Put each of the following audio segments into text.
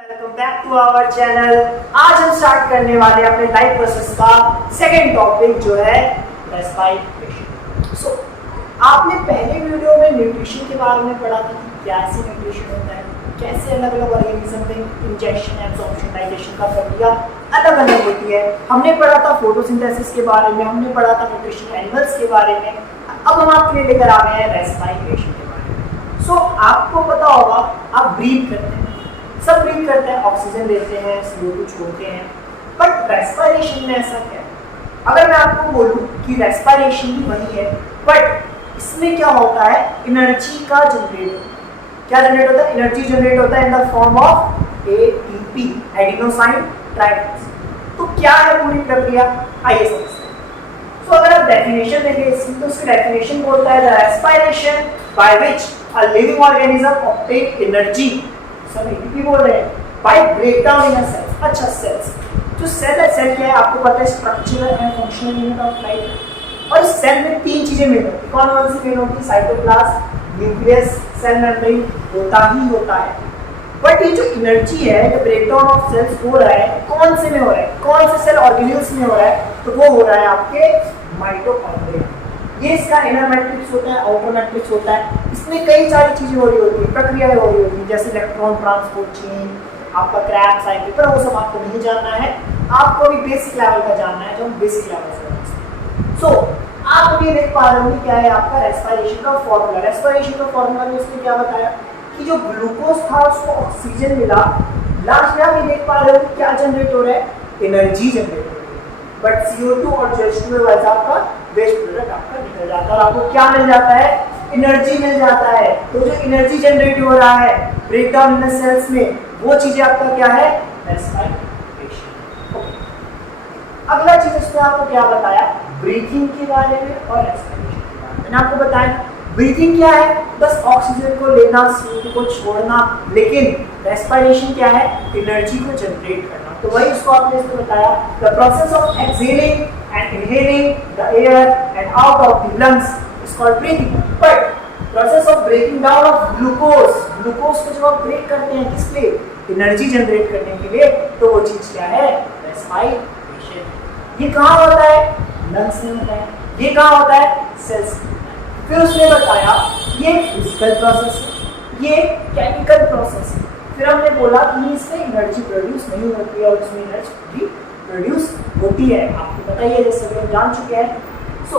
Welcome back to our channel. आज हम start करने वाले अपने लाइफ प्रोसेस का सेकंड टॉपिक जो है रेस्पिरेशन। सो आपने पहले वीडियो में न्यूट्रिशन के बारे में पढ़ा था कि कैसे न्यूट्रिशन होता है, कैसे अलग अलग ऑर्गेनिज्म में इंजेक्शन एब्जॉर्प्शन डाइजेशन का प्रक्रिया अलग अलग होती है। हमने पढ़ा था फोटोसिंथेसिस के बारे में, हमने पढ़ा था न्यूट्रिशन एनिमल्स के बारे में। अब हम आपके लिए लेकर आ गए हैं रेस्पिरेशन के बारे में। सो आपको पता होगा आप ब्रीथ करते हैं, सब ब्रीथ करते हैं, ऑक्सीजन लेते हैं, CO2 छोड़ते हैं, बट रेस्पिरेशन में ऐसा क्या है? अगर मैं आपको बोलूं कि रेस्पिरेशन भी वही है, बट इसमें क्या होता है, एनर्जी का जनरेट। क्या जनरेट होता है? एनर्जी जनरेट होता है in the form of ATP, adenosine triphosphate. तो क्या है पूरी प्रक्रिया, आइए समझते हैं। सो अगर आप डेफिनेशन देखें इसकी, तो इसकी डेफिनेशन बोलता है the respiration by which a living organism obtain energy, सब ATP बोल रहे हैं, by breakdown in a cell. अच्छा, सेल्स, जो सेल है, सेल क्या है आपको पता है, structural and functional unit of life. और इस सेल में तीन चीजें मेन होती है। कौन कौन सी मेन होती है? साइटोप्लाज्म, न्यूक्लियस, सेल मेम्ब्रेन होता ही होता है। बट ये जो एनर्जी है, जो ब्रेकडाउन ऑफ सेल्स हो रहा है, कौन से में हो रहा है, कौन से सेल ऑर्गेनेल्स में हो रहा है? तो वो हो रहा है आपके माइटोकॉन्ड्रिया। ये इसका इनर मैट्रिक्स होता है, आउटर मैट्रिक्स होता है। इसमें कई सारी चीजें हो रही होती है, प्रक्रियाएं हो रही होती है, जैसे इलेक्ट्रॉन ट्रांसपोर्ट चेन, आपका क्रैब्स साइकिल, पर वो सब आपको नहीं जानना है। आपको अभी बेसिक लेवल का जानना है, जो हम बेसिक लेवल से जानते हैं। सो आप अभी देख पा रहे हो क्या है आपका रेस्पिरेशन का फॉर्मूला। रेस्पिरेशन का फॉर्मूला में उसने क्या बताया कि जो ग्लूकोज था उसको ऑक्सीजन मिला, लास्ट में आप ये देख पा रहे हो क्या जनरेट हो रहा है, एनर्जी जनरेट हो रही है। बट CO2 और जो H2 है आपका वेस्ट प्रोडक्ट आपका निकल जाता है और आपको क्या मिल जाता है, एनर्जी मिल जाता है। तो जो एनर्जी जनरेट हो रहा है ब्रेकडाउन इन द सेल्स में, वो चीजें आपका क्या है, रेस्पिरेशन। अगला चीज इसमें आपको क्या बताया, ब्रीथिंग के बारे में और रेस्पिरेशन के बारे में। मैंने आपको बताया ब्रीथिंग क्या है, बस ऑक्सीजन को लेना, CO2 को छोड़ना, लेकिन रेस्पिरेशन क्या है, एनर्जी को जनरेट करना। तो वही उसको आपने इसमें बताया, the process of exhaling and inhaling the air and out of the lungs is called breathing. But process of breaking down of glucose, glucose को जब आप ब्रेक करते हैं किस लिए, एनर्जी जनरेट करने के लिए, तो वो चीज क्या है, रेस्पिरेशन। ये कहाँ होता है, लंग्स में होता है। ये कहाँ होता है, सेल्स में। फिर उसने बताया ये फिजिकल प्रोसेस है, ये केमिकल प्रोसेस है। फिर हमने बोला कि इसमें एनर्जी प्रोड्यूस नहीं होती है और इसमें एनर्जी प्रोड्यूस होती है, आपको पता ही है, जैसे हम जान चुके हैं। सो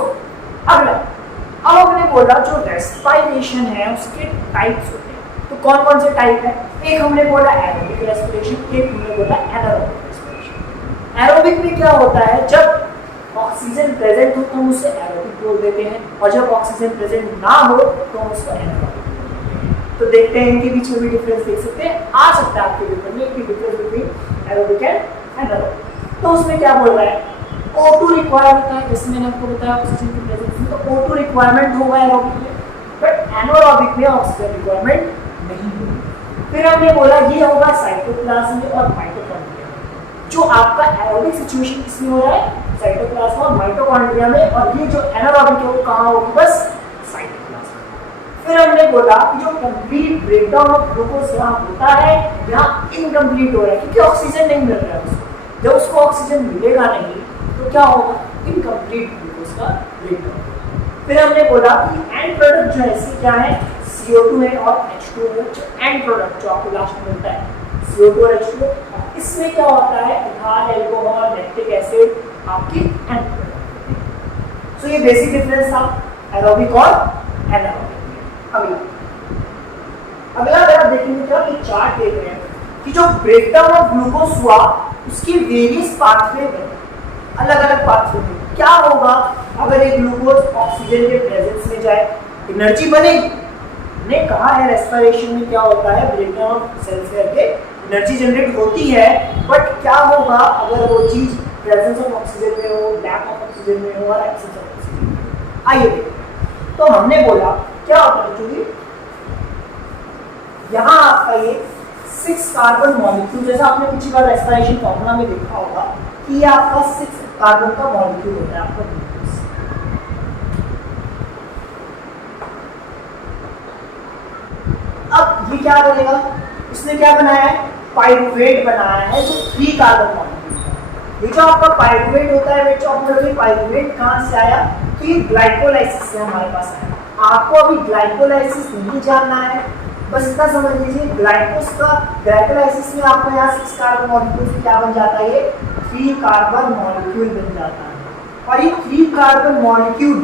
अगला, अब हमने बोला जो रेस्पिरेशन है उसके टाइप्स होते हैं। तो कौन कौन से टाइप है? एक हमने बोला एरोबिक रेस्पिरेशन, एक हमने बोला एनारोबिक रेस्पिरेशन। एरोबिक में क्या होता है, जब ऑक्सीजन प्रेजेंट हो तो हम उसे एरोबिक बोल देते हैं, और जब ऑक्सीजन प्रेजेंट ना हो तो हम उसको एनारोबिक बोलते हैं। तो देखते हैं इनके बीच में भी डिफरेंस देख सकते हैं, आ सकता है आपके पेपर में कि difference between aerobic and anaerobic. तो उसमें क्या बोल रहा है, O2 रिक्वायर होता है, जैसे मैंने आपको बताया ऑक्सीजन की प्रेजेंस में, तो O2 रिक्वायरमेंट होगा एरोबिक में, बट एनारोबिक में ऑक्सीजन रिक्वायरमेंट नहीं होगी। फिर हमने बोला ये होगा साइटोप्लाज्म में और माइटोकॉन्ड्रिया में। जो आपका एरोबिक सिचुएशन किसमें हो रहा है, साइटोप्लाज्म और माइटोकॉन्ड्रिया में, और ये जो एनारोबिक है वो कहाँ होगी, बस साइटोप्लाज्म। फिर हमने बोला कि जो कंप्लीट ब्रेकडाउन ऑफ ग्लूकोज यहाँ होता है, यहाँ इनकम्प्लीट हो रहा है क्योंकि ऑक्सीजन नहीं मिल रहा है उसको। जब उसको ऑक्सीजन मिलेगा नहीं तो क्या होगा, इनकम्प्लीट ग्लूकोज का ब्रेकडाउन। फिर हमने बोला कि एंड प्रोडक्ट जो है इससे क्या है, CO2 है और H2 है। जो एंड प्रोडक्ट जो आपको लास्ट में मिलता है CO2 और H2, इसमें क्या होता है, इथाल, अल्कोहल, लैक्टिक एसिड आपकी एंड प्रोडक्ट। सो ये बेसिक डिफरेंस था एरोबिक और एनारोबिक। अगला अगर आप देखेंगे क्या, ये चार्ट देख रहे हैं कि जो ब्रेकडाउन ऑफ ग्लूकोज हुआ उसकी वेरियस पाथवे बने, अलग अलग पाथवे में। क्या होगा अगर ये ग्लूकोज ऑक्सीजन के प्रेजेंस में जाए, एनर्जी बनेगी। हमने कहा है रेस्पिरेशन में क्या होता है, ब्रेकडाउन ऑफ सेल्स करके एनर्जी जनरेट होती है, बट क्या होगा अगर वो चीज प्रेजेंस ऑफ ऑक्सीजन में हो, लैक ऑफ ऑक्सीजन में हो और एब्सेंस ऑफ ऑक्सीजन में। आइए देखिए, तो हमने बोला क्या होता है, चलिए यहाँ आपका ये 6 कार्बन मॉलिक्यूल, जैसा आपने पिछली बार रेस्पिरेशन फॉर्मूला में देखा होगा कि ये आपका 6 कार्बन का मॉलिक्यूल होता है आपका ग्लूकोज। अब ये क्या करेगा, इसने क्या बनाया है, पाइरुवेट बनाया है जो 3 कार्बन मॉलिक्यूल। ये जो आपका पाइरुवेट होता है बच्चों, आपने पाइरुवेट कहाँ से आया, तो ये ग्लाइकोलाइसिस से हमारे पास आया। आपको अभी ग्लाइकोलाइसिस नहीं जानना है, बस इतना समझ लीजिए ग्लाइकोलाइसिस में आपको यहाँ 6 कार्बन मॉलिक्यूल से क्या बन जाता है, ये 3 कार्बन मॉलिक्यूल बन जाता है। और ये 3 कार्बन मॉलिक्यूल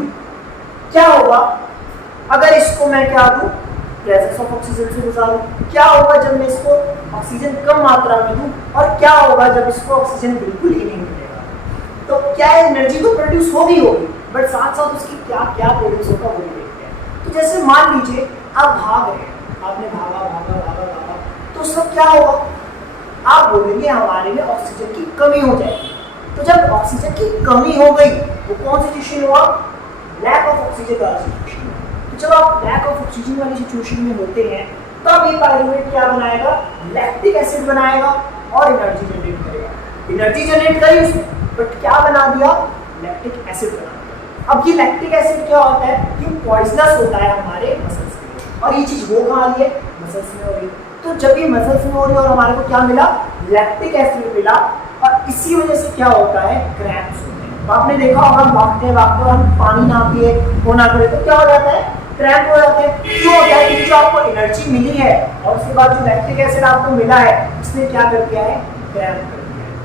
क्या होगा अगर इसको मैं क्या दूं, प्रेजेंस ऑफ ऑक्सीजन से गुजारूं, क्या होगा जब मैं इसको ऑक्सीजन कम मात्रा में दूं, और क्या होगा जब इसको ऑक्सीजन बिल्कुल ही नहीं मिलेगा। तो क्या एनर्जी तो प्रोड्यूस होगी, बट साथ साथ उसकी क्या क्या प्रोड्यूस होगा वो भी देखते हैं। तो जैसे मान लीजिए आप भाग रहे हैं, आपने भागा भागा भागा भागा, तो सब क्या होगा, आप बोलेंगे हमारे में ऑक्सीजन की कमी हो जाएगी। तो जब ऑक्सीजन की कमी हो गई, वो कौन सी सिचुएशन हुआ, लैक ऑफ ऑक्सीजन वाला सिचुएशन। तो जब आप लैक ऑफ ऑक्सीजन वाली सिचुएशन में होते हैं, तब ये पाइरुवेट क्या बनाएगा, लैक्टिक एसिड बनाएगा और एनर्जी जनरेट करेगा। एनर्जी जनरेट करी उसने, बट क्या बना दिया, लैक्टिक एसिड बना दिया। अब ये लैक्टिक एसिड क्या होता है, ये पॉइजनस होता है हमारे मसल्स के लिए, और ये चीज हो कहाँ रही है, मसल्स में हो रही है। तो जब ये मसल्स में हो रही है और हमारे को क्या मिला, लैक्टिक एसिड मिला, और इसी वजह से क्या होता है, क्रैम्प्स होते हैं। तो आपने देखा होगा भागते भागते हम पानी ना पिए, वो ना करें तो क्या हो जाता है, क्रैम्प हो जाते हैं। क्यों होता है, क्योंकि जो आपको एनर्जी मिली है और उसके बाद जो लैक्टिक एसिड आपको मिला है, उसने क्या कर दिया है, क्रैम्प कर दिया है।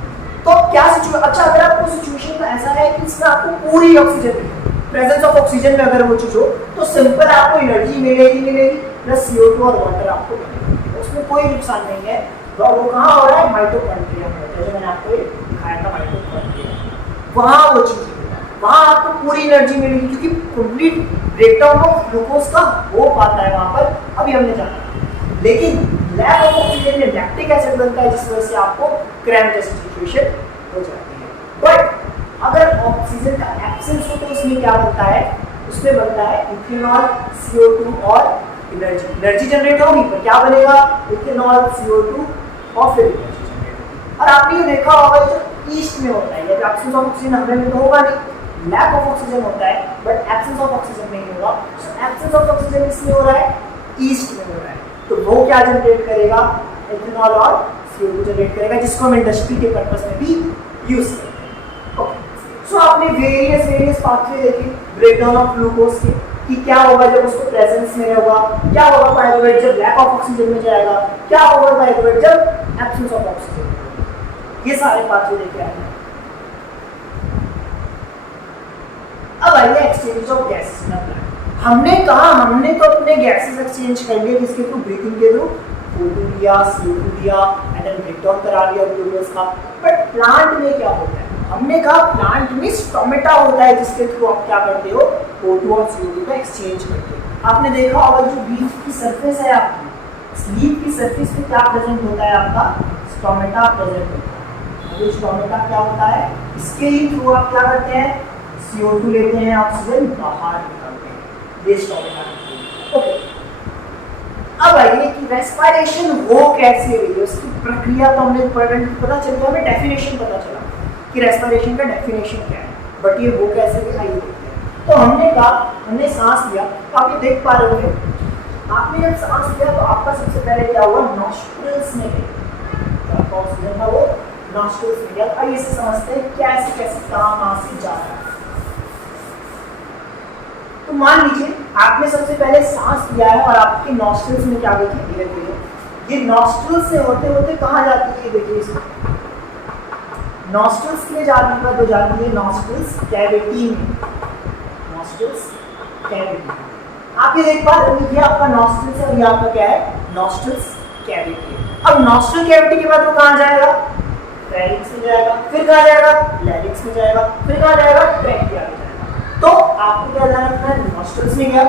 तो क्या सिचुएशन, अच्छा अगर आपको सिचुएशन में ऐसा है कि इसमें आपको पूरी ऑक्सीजन मिले, प्रेजेंस ऑफ ऑक्सीजन में अगर वो चीज हो, तो सिंपल आपको एनर्जी मिलेगी प्लस CO2 और वाटर आपको मिलेगा, उसमें कोई नुकसान नहीं है। तो वो कहाँ हो रहा है, माइटोकॉन्ड्रिया में होता है, जो मैंने आपको दिखाया था माइटोकॉन्ड्रिया, वहाँ वो चीज मिलेगा, वहाँ आपको पूरी एनर्जी मिलेगी, क्योंकि कंप्लीट ब्रेकडाउन ऑफ ग्लूकोज का हो पाता है वहाँ पर, अभी हमने जाना। लेकिन लैक ऑफ ऑक्सीजन में लैक्टिक एसिड बनता है, जिस वजह से आपको क्रैम्प जैसी सिचुएशन हो जाती है। बट अगर ऑक्सीजन का एब्सेंस हो तो उसमें क्या बनता है, उसमें बनता है इथेनॉल, CO2 और एनर्जी जनरेट होगी, पर क्या बनेगा, इथेनॉल, CO2 और फिर एनर्जी जनरेट होगी। और आपने ये देखा होगा जो ईस्ट में होता है, या एब्सेंस ऑफ ऑक्सीजन हमें में तो होगा नहीं, लैक ऑफ ऑक्सीजन होता है, बट एब्सेंस ऑफ ऑक्सीजन नहीं होगा। एब्सेंस ऑफ ऑक्सीजन इसमें हो रहा है, ईस्ट में हो रहा है, तो वो क्या जनरेट करेगा, इथेनॉल और CO2 जनरेट करेगा, जिसको हम इंडस्ट्री के पर्पस में भी यूज करते हैं। ओके, सो आपने वेरियस पाथवे देखे ब्रेकडाउन ऑफ ग्लूकोज के, कि क्या होगा जब उसको प्रेजेंस में होगा, क्या होगा पाइरुवेट जब लैक ऑफ ऑक्सीजन में जाएगा, क्या होगा पाइरुवेट जब एब्सेंस ऑफ ऑक्सीजन में होगा। ये सारे पाथवे देखे आए। अब आइए exchange of gases in a plant. हमने कहा, हमने तो अपने गैसेस एक्सचेंज कर लिए, किसके थ्रू, ब्रीथिंग के थ्रू, O2 दिया, CO2 दिया, एंड देन ब्रेकडाउन करा लिया ग्लूकोज का। बट प्लांट में क्या होता है, हमने कहा प्लांट में स्टोमेटा होता है, जिसके थ्रू आप क्या करते हो, O2 और CO2 का एक्सचेंज करते हो। आपने देखा होगा जो लीफ की सरफेस है आपकी, इस लीफ की सरफेस पे क्या प्रेजेंट होता है, आपका स्टोमेटा प्रेजेंट होता है। तो स्टोमेटा क्या होता है, इसके ही थ्रू आप क्या करते हैं, CO2 लेते हैं, ऑक्सीजन बाहर निकालते हैं, ये स्टोमेटा। ओके, अब आइए कि रेस्पिरेशन वो कैसे हुई है, उसकी प्रक्रिया तो हमने पता चल गया, हमें डेफिनेशन पता चला कि रेस्पिरेशन का डेफिनेशन क्या है, बट ये वो कैसे दिखाई देती है। तो हमने कहा, हमने सांस लिया, तो आप ये देख पा रहे होंगे, आपने जब सांस लिया तो आपका सबसे पहले क्या हुआ, नॉस्ट्रिल्स में गया, आपका ऑक्सीजन था वो नॉस्ट्रिल्स में गया। आइए इसे समझते हैं कैसे कैसे कहाँ से जा रहा है। तो मान लीजिए आपने सबसे पहले सांस लिया है और आपके नॉस्ट्रिल्स में क्या देखिए, धीरे धीरे ये नॉस्ट्रिल्स से होते होते कहाँ जाती है, देखिए इसमें नॉस्ट्रिल्स के लिए जाने के बाद हो जाती है नॉस्ट्रिल्स कैविटी में, नॉस्ट्रिल्स कैविटी। आप ये देख पा रहे हो, ये आपका नॉस्ट्रिल्स है और ये आपका क्या है, नॉस्ट्रिल्स कैविटी। अब नॉस्ट्रिल कैविटी के बाद वो कहाँ जाएगा, फेरिंक्स में जाएगा, फिर कहाँ जाएगा, लैरिंक्स में जाएगा, फिर कहाँ जाएगा, ट्रैकिया में जाएगा। तो आपको क्या ध्यान रखना है, नॉस्ट्रिल्स में गया,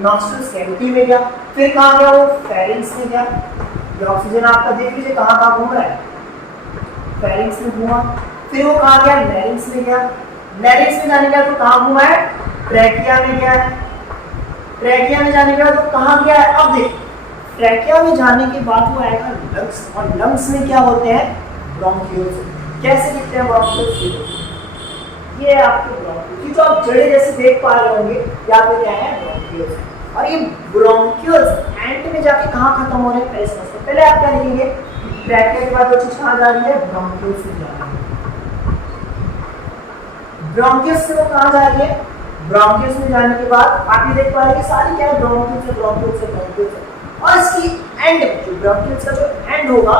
नॉस्ट्रिल्स कैविटी में गया, फिर कहाँ गया, वो फेरिंक्स में गया। ये ऑक्सीजन आपका देख लीजिए कहाँ कहाँ घूम रहा है, फेरिंक्स में घूमा, फिर वो कहाँ गया, लैरिंक्स में गया, लैरिंक्स में जाने के बाद तो कहाँ घूमा है, ट्रैकिया में गया है, ट्रैकिया में जाने के बाद तो कहाँ गया है। अब देख, ट्रैकिया में जाने के बाद वो आएगा लंग्स, और लंग्स में क्या होते हैं, ब्रोंकियोल्स। कैसे दिखते हैं ब्रोंकियोल्स, ये आपके ब्रोंकियोल्स, जो आप जड़े जैसे देख पा रहे होंगे, या तो क्या है, ब्रोंकियोल्स। और ये ब्रोंकियोल्स एंड में जाके कहाँ खत्म हो रहे हैं, पहले समझते हैं। पहले आप क्या लिखेंगे, ट्रैकिया के बाद वो चीज कहाँ जा रही है, ब्रोंकियल्स में जा रही है। ब्रोंकियल्स से वो कहाँ जा रही है, ब्रोंकियल्स में जाने के बाद आप ये देख पा रहे हैं सारी क्या है, ब्रोंकियल्स से ब्रोंकियल्स से ब्रोंकियल्स से, और इसकी एंड जो ब्रोंकियल्स का जो एंड होगा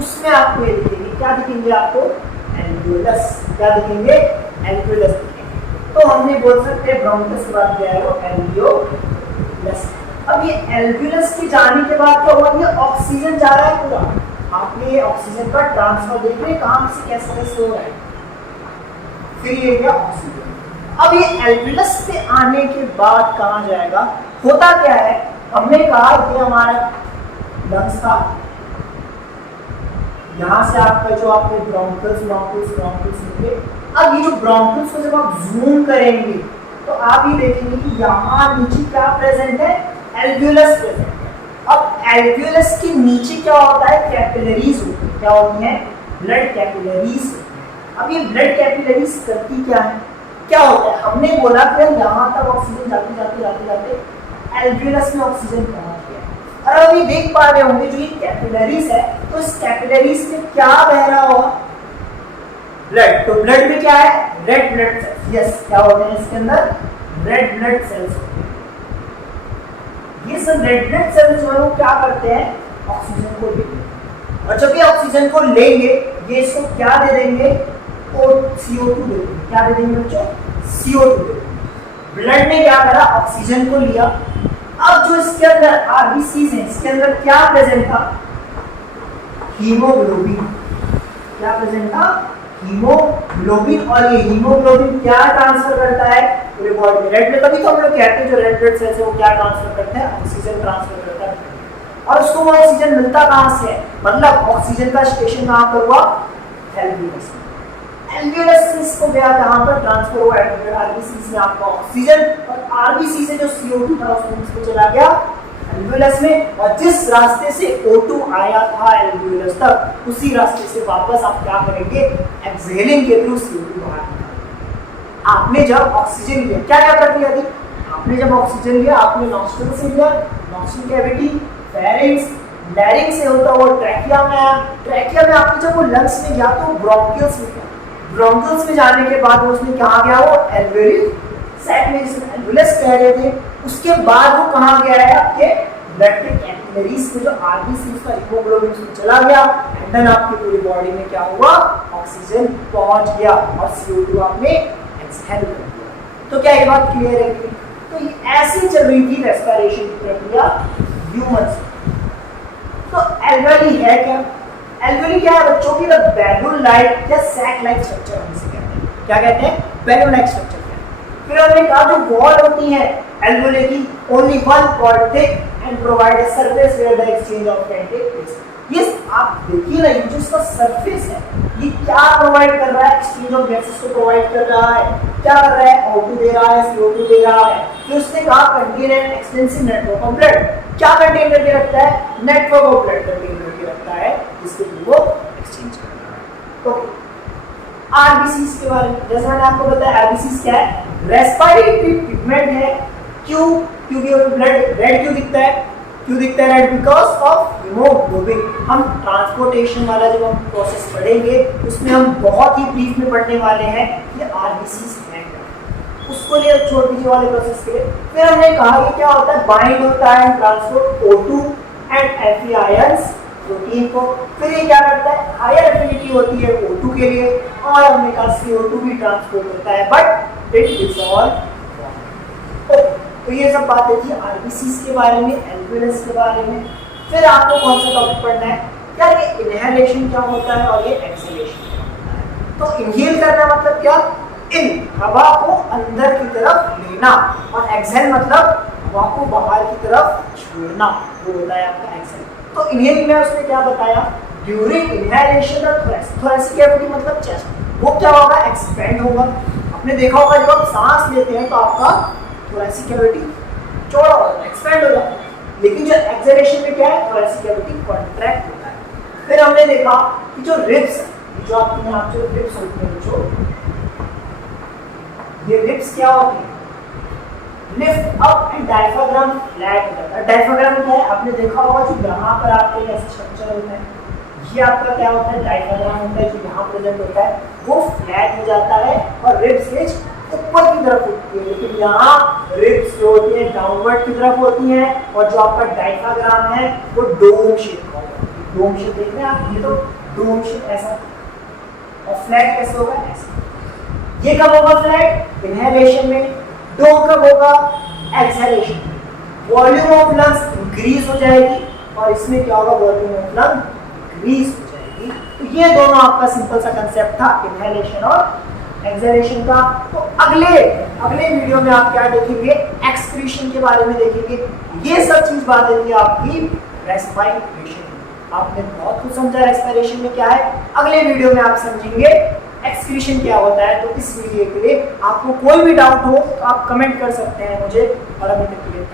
उसमें आपको ये दिखेंगे, क्या दिखेंगे आपको, एल्वियोलस। क्या दिखेंगे, एल्वियोलस दिखेंगे। तो हमने बोल सकते हैं ब्रोंकियल्स के बाद क्या है वो एल्वियोलस। अब ये एल्वियोलस के जाने के बाद क्या हुआ, ये ऑक्सीजन जा रहा है पूरा, आपने ये ऑक्सीजन का ट्रांसफर देख रहे कहां से कैसे हो रहा है, फ्री एरिया ऑक्सीजन। अब ये एल्वियोलस पे आने के बाद कहां जाएगा, होता क्या है, हमने कहा कि हमारा लंग्स था, यहां से आपका जो आपने ब्रोंकियल्स निकले। अब ये जो ब्रोंकियल्स को जब आप जूम करेंगे तो आप ये देखेंगे कि यहाँ नीचे क्या प्रेजेंट है, एल्वियोलस प्रेजेंट है। अब एल्वियोलस के नीचे क्या होता है, कैपिलरीज होती है, क्या होती है, ब्लड कैपिलरीज। अब ये ब्लड कैपिलरीज करती क्या है, क्या होता है, हमने बोला कि यहाँ तक ऑक्सीजन जाते जाते जाते जाते एल्वियोलस में ऑक्सीजन पहुंच गया। और अब ये देख पा रहे होंगे जो ये कैपिलरीज है, तो इस कैपिलरीज में क्या बह रहा होगा, ब्लड। तो ब्लड में क्या है, रेड ब्लड सेल्स। यस, क्या होते हैं इसके अंदर, रेड ब्लड सेल्स होते हैं। ये सब रेड ब्लड सेल्स जो है वो क्या करते हैं, ऑक्सीजन को लेते हैं, और जब ये ऑक्सीजन को लेंगे ये इसको क्या दे देंगे, CO2 दे देंगे। क्या दे देंगे बच्चों, CO2 दे देंगे। ब्लड ने क्या करा, ऑक्सीजन को लिया। अब जो इसके अंदर आरबीसीज है, इसके अंदर क्या प्रेजेंट था, हीमोग्लोबिन। क्या प्रेजेंट था, हीमोग्लोबिन। और ये हीमोग्लोबिन क्या ट्रांसफर करता है पूरे बॉडी में, रेड में। तभी तो हम लोग कहते हैं जो रेड ब्लड सेल्स है वो क्या ट्रांसफर करते हैं, ऑक्सीजन ट्रांसफर करता है। और उसको वो ऑक्सीजन मिलता कहां से है, मतलब ऑक्सीजन का स्टेशन कहां पर हुआ, एल्वियोलस। एल्वियोलस से इसको गया कहां पर, ट्रांसफर हुआ आरबीसी में आपका ऑक्सीजन, और आरबीसी से जो CO2 था उसको चला गया एल्वियोलस में। और जिस रास्ते से O2 आया था एल्वियोलस तक, उसी रास्ते से वापस आप क्या करेंगे, एक्सहेलिंग के थ्रू CO2 बाहर निकालेंगे। आपने जब ऑक्सीजन लिया, क्या क्या प्रक्रिया थी, आपने जब ऑक्सीजन लिया आपने नॉस्ट्रल से लिया, नॉस्ट्रल कैविटी, फेरिंक्स, लैरिंक्स से होता हुआ ट्रैकिया में आया। ट्रैकिया में आपके जब वो लंग्स में गया तो ब्रोंकियल्स में गया। ब्रोंकियल्स में जाने के बाद उसने कहाँ गया, वो एल्वियोलस सैक में, जिसमें एल्वियोलस कह रहे थे। उसके बाद वो कहाँ गया है, आपके ब्लड के कैपिलरीज में जो आरबीसी का हीमोग्लोबिन में चला गया, एंड देन आपकी पूरी बॉडी में क्या हुआ, ऑक्सीजन पहुंच गया और CO2 आपने एक्सहेल कर दिया। तो क्या ये बात क्लियर है? तो ये ऐसी चल रही थी रेस्पिरेशन की प्रक्रिया ह्यूमंस। तो एल्वियोली है क्या, एल्वियोली क्या है बच्चों की, बैलून लाइक या सैक लाइक स्ट्रक्चर हम इसे कहते हैं। क्या कहते हैं, बैलून लाइक स्ट्रक्चर। फिर हमने कहा जो वॉल होती है एल्वियोली की, only one cord thick and provide a surface where the exchange of can take place. ये आप देखिए ना, ये जो इसका सरफेस है ये क्या प्रोवाइड कर रहा है, एक्सचेंज ऑफ गैसेस को प्रोवाइड कर रहा है। क्या कर रहा है, O2 दे रहा है, CO2 दे रहा है। फिर उसने कहा contain an extensive network of blood. क्या कंटेन करके रखता है, नेटवर्क ऑफ ब्लड कंटेन करके रखता है, जिसके थ्रू वो एक्सचेंज कर रहा है। ओके, आरबीसीज के बारे में जैसे मैंने आपको बताया, आरबीसीज क्या है, रेस्पिरेटरी पिगमेंट है। क्यों, क्योंकि ब्लड रेड क्यों दिखता है, क्यों दिखता है रेड, बिकॉज ऑफ हीमोग्लोबिन। हम ट्रांसपोर्टेशन वाला जब हम प्रोसेस पढ़ेंगे उसमें हम बहुत ही ब्रीफ में पढ़ने वाले हैं कि आरबीसीज है, उसको लिए छोड़ दीजिए वाले प्रोसेस के लिए। फिर हमने कहा कि क्या होता है, बाइंड होता है transport O2 and Fe ions protein को। फिर ये क्या करता है, हायर एफिनिटी होती है O2 के लिए, और हमने कहा CO2 भी ट्रांसपोर्ट होता है बट इट डिसॉल्व। तो ये सब बातें थी आरबीसीज के बारे में, एल्वियोलस के बारे में। फिर आपको कौन सा टॉपिक पढ़ना है, क्या ये इनहेलेशन क्या होता है और ये एक्सहेलेशन क्या होता है। तो इनहेल करना मतलब क्या, इन हवा को अंदर की तरफ लेना, और एक्सहेल मतलब हवा को बाहर की तरफ छोड़ना, वो होता है आपका एक्सहेल। तो इनहेल में उसने क्या बताया, during inhalation the thoracic cavity मतलब चेस्ट, वो क्या होगा, एक्सपेंड होगा। आपने देखा होगा जब आप सांस लेते हैं तो आपका थोरेसिक कैविटी चौड़ा होता है, एक्सपेंड हो जाता है। लेकिन जो एक्सहेलेशन में क्या है, थोरेसिक कैविटी कॉन्ट्रैक्ट होता है। फिर हमने देखा कि जो रिब्स, जो आपके यहाँ जो रिब्स होते हैं, जो ये रिब्स क्या होते हैं, lift up and diaphragm flat हो जाता है। डायफ्राम क्या है, आपने देखा होगा कि यहाँ पर आपके ऐसे स्ट्रक्चर होते हैं, ये आपका क्या होता है, डायफ्राम होता है जो यहाँ प्रेजेंट होता है, वो फ्लैट हो जाता है और रिब्स केज ऊपर की तरफ होती है, लेकिन यहाँ रिब्स जो होती है डाउनवर्ड की तरफ होती है, और जो आपका डायफ्राम है वो डोम शेप का होता है। डोम शेप देख रहे हैं आप, ये तो डोम शेप ऐसा, और फ्लैट कैसे होगा, ऐसा। ये कब होगा फ्लैट, इनहेलेशन में। डोम कब होगा, एक्सहेलेशन में। वॉल्यूम ऑफ लंग्स इंक्रीज हो जाएगी, और इसमें क्या होगा, वॉल्यूम ऑफ लंग डिक्रीज हो जाएगी। तो ये दोनों आपका सिंपल सा कंसेप्ट था इनहेलेशन और एक्सहेलेशन का। तो अगले वीडियो में आप क्या देखेंगे, एक्सक्रीशन के बारे में देखेंगे। ये सब चीज बातें थी आपकी रेस्पिरेशन। आपने बहुत कुछ समझा रेस्पिरेशन में क्या है, अगले वीडियो में आप समझेंगे एक्सक्रीशन क्या होता है। तो इस वीडियो के लिए आपको कोई भी डाउट हो तो आप कमेंट कर सकते हैं मुझे, और अभी तक के लिए